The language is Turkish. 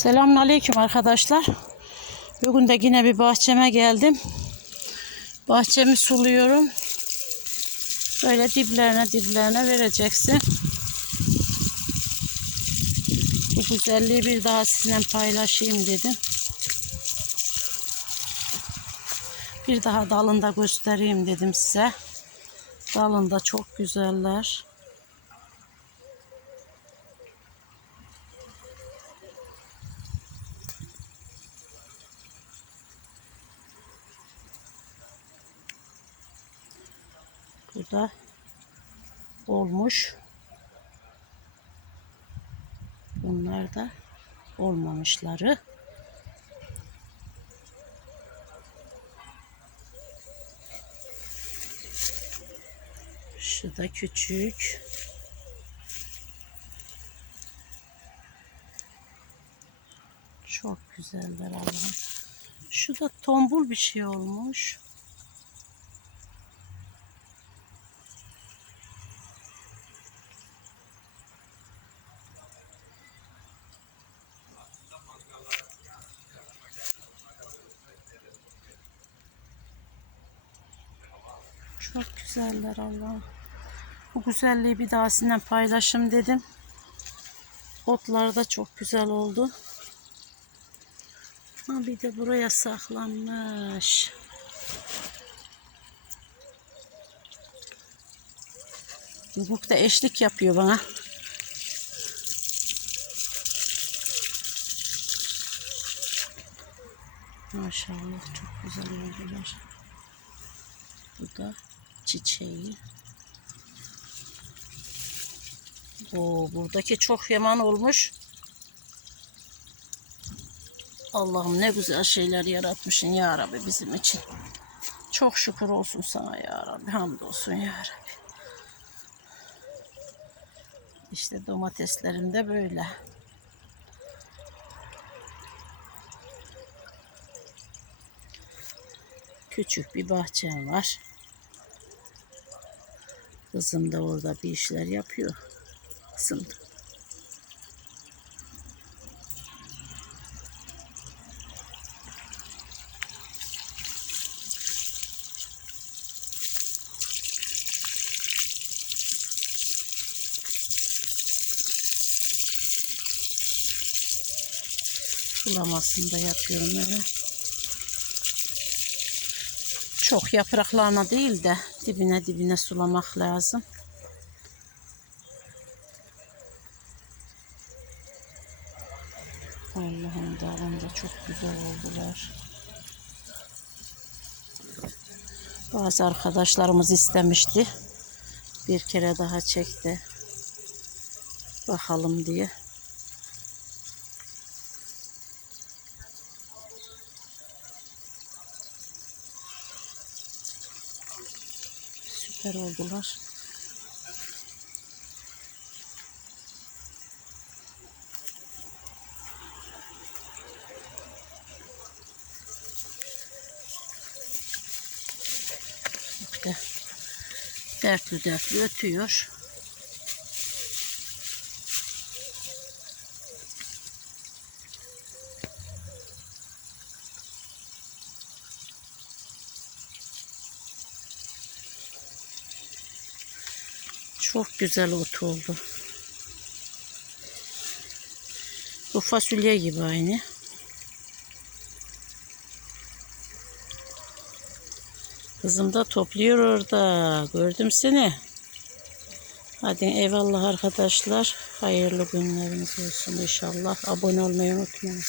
Selamünaleyküm arkadaşlar. Bugün de yine bir bahçeme geldim. Bahçemi suluyorum. Böyle diplerine diplerine vereceksin. Bu güzelliği bir daha sizinle paylaşayım dedim. Bir daha dalında göstereyim dedim size. Dalında çok güzeller. Bu da olmuş. Bunlar da olmamışları. Şu da küçük. Çok güzeller Allah'ım. Şu da tombul bir şey olmuş. Çok güzeller Allah'ım. Bu güzelliği bir daha sizinle paylaşım dedim. Otlar da çok güzel oldu. Ha bir de buraya saklanmış. Bubuk da eşlik yapıyor bana. Maşallah çok güzel oldular. Bu da çiçeği. Oo, buradaki çok yaman olmuş. Allah'ım ne güzel şeyler yaratmışsın ya Rabbi bizim için. Çok şükür olsun sana ya Rabbi. Hamdolsun ya Rabbi. İşte domateslerim de böyle. Küçük bir bahçem var. Kızım da orada bir işler yapıyor. Kızım da. Sulamasını da yapıyorum öyle. Çok yapraklarına değil de dibine dibine sulamak lazım. Allah'ım da çok güzel oldular. Bazı arkadaşlarımız istemişti. Bir kere daha çekti. Bakalım diye. Süper oldular. İşte dertli dertli ötüyor. Çok güzel ot oldu. Bu fasulye gibi aynı. Kızım da topluyor orada. Gördüm seni. Hadi eyvallah arkadaşlar. Hayırlı günleriniz olsun inşallah. Abone olmayı unutmayın.